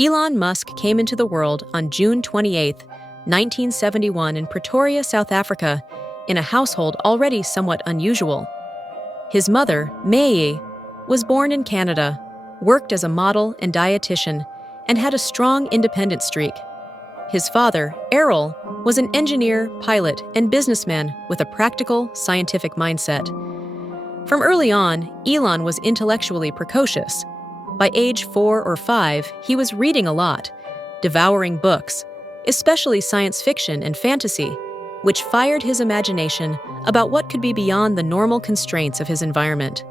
Elon Musk came into the world on June 28, 1971 in Pretoria, South Africa, in a household already somewhat unusual. His mother, May, was born in Canada, worked as a model and dietitian, and had a strong independent streak. His father, Errol, was an engineer, pilot, and businessman with a practical, scientific mindset. From early on, Elon was intellectually precocious. By age 4 or 5, he was reading a lot, devouring books, especially science fiction and fantasy, which fired his imagination about what could be beyond the normal constraints of his environment.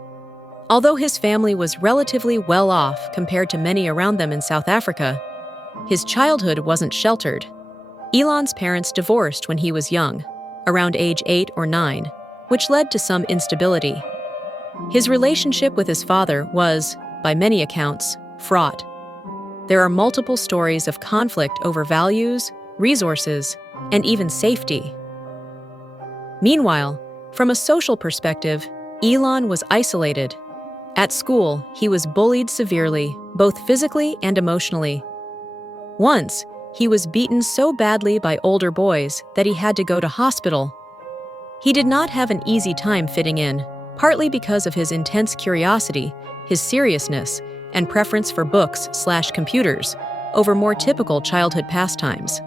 Although his family was relatively well off compared to many around them in South Africa, his childhood wasn't sheltered. Elon's parents divorced when he was young, around age 8 or 9, which led to some instability. His relationship with his father was, by many accounts, fraught. There are multiple stories of conflict over values, resources, and even safety. Meanwhile, from a social perspective, Elon was isolated. At school, he was bullied severely, both physically and emotionally. Once, he was beaten so badly by older boys that he had to go to hospital. He did not have an easy time fitting in, partly because of his intense curiosity, his seriousness, and preference for books/computers over more typical childhood pastimes.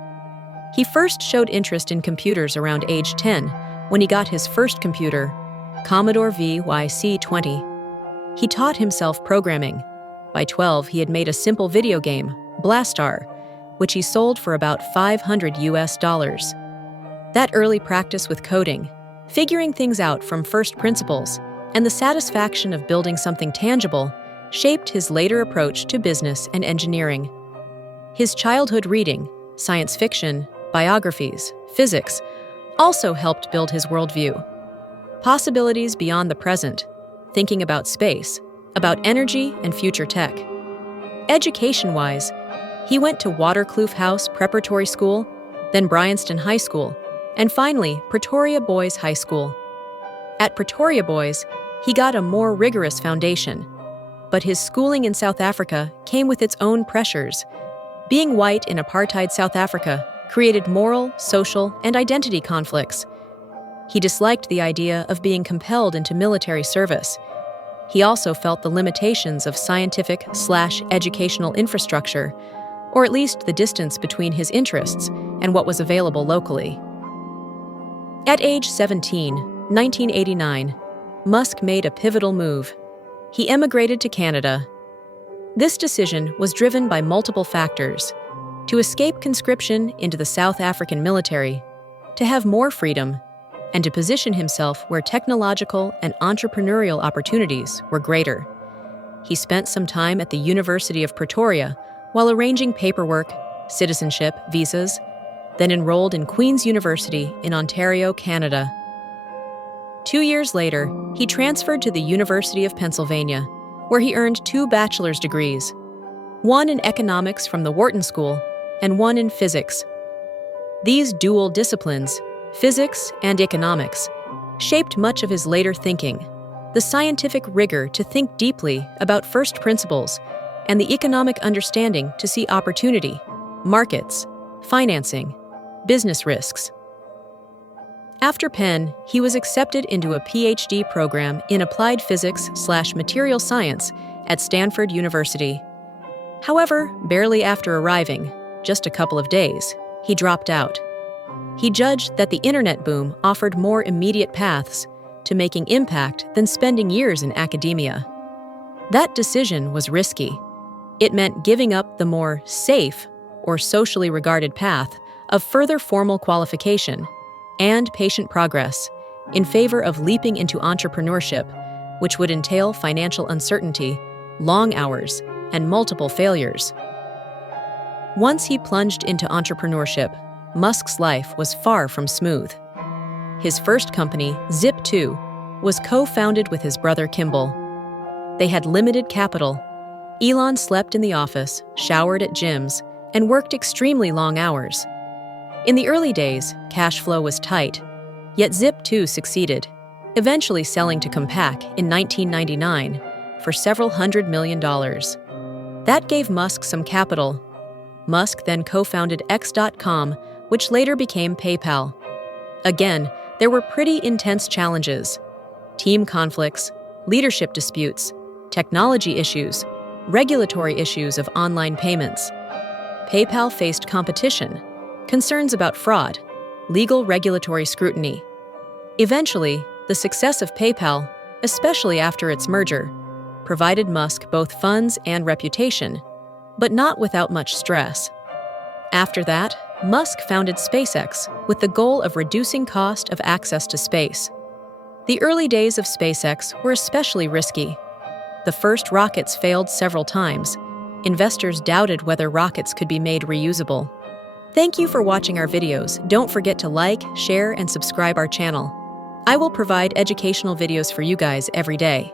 He first showed interest in computers around age 10 when he got his first computer, Commodore VYC-20. He taught himself programming. By 12, he had made a simple video game, Blastar, which he sold for about $500. That early practice with coding, figuring things out from first principles, and the satisfaction of building something tangible shaped his later approach to business and engineering. His childhood reading, science fiction, biographies, physics, also helped build his worldview. Possibilities beyond the present, thinking about space, about energy and future tech. Education-wise, he went to Waterkloof House Preparatory School, then Bryanston High School, and finally Pretoria Boys High School. At Pretoria Boys, he got a more rigorous foundation, but his schooling in South Africa came with its own pressures. Being white in apartheid South Africa created moral, social, and identity conflicts. He disliked the idea of being compelled into military service. He also felt the limitations of scientific/educational infrastructure, or at least the distance between his interests and what was available locally. At age 17, 1989, Musk made a pivotal move. He emigrated to Canada. This decision was driven by multiple factors: to escape conscription into the South African military, to have more freedom, and to position himself where technological and entrepreneurial opportunities were greater. He spent some time at the University of Pretoria while arranging paperwork, citizenship, visas, then enrolled in Queen's University in Ontario, Canada. 2 years later, he transferred to the University of Pennsylvania, where he earned 2 bachelor's degrees, one in economics from the Wharton School and one in physics. These dual disciplines, physics and economics, shaped much of his later thinking, the scientific rigor to think deeply about first principles, and the economic understanding to see opportunity, markets, financing, business risks. After Penn, he was accepted into a PhD program in applied physics/material science at Stanford University. However, barely after arriving, just a couple of days, he dropped out. He judged that the internet boom offered more immediate paths to making impact than spending years in academia. That decision was risky. It meant giving up the more safe or socially regarded path of further formal qualification and patient progress in favor of leaping into entrepreneurship, which would entail financial uncertainty, long hours, and multiple failures. Once he plunged into entrepreneurship, Musk's life was far from smooth. His first company, Zip2, was co-founded with his brother Kimball. They had limited capital. Elon slept in the office, showered at gyms, and worked extremely long hours. In the early days, cash flow was tight, yet Zip2 succeeded, eventually selling to Compaq in 1999 for several $100 million. That gave Musk some capital, Musk then co-founded X.com, which later became PayPal. Again, there were pretty intense challenges: team conflicts, leadership disputes, technology issues, regulatory issues of online payments. PayPal faced competition, concerns about fraud, legal regulatory scrutiny. Eventually, the success of PayPal, especially after its merger, provided Musk both funds and reputation, but not without much stress. After that, Musk founded SpaceX with the goal of reducing cost of access to space. The early days of SpaceX were especially risky. The first rockets failed several times. Investors doubted whether rockets could be made reusable. Thank you for watching our videos. Don't forget to like, share, and subscribe our channel. I will provide educational videos for you guys every day.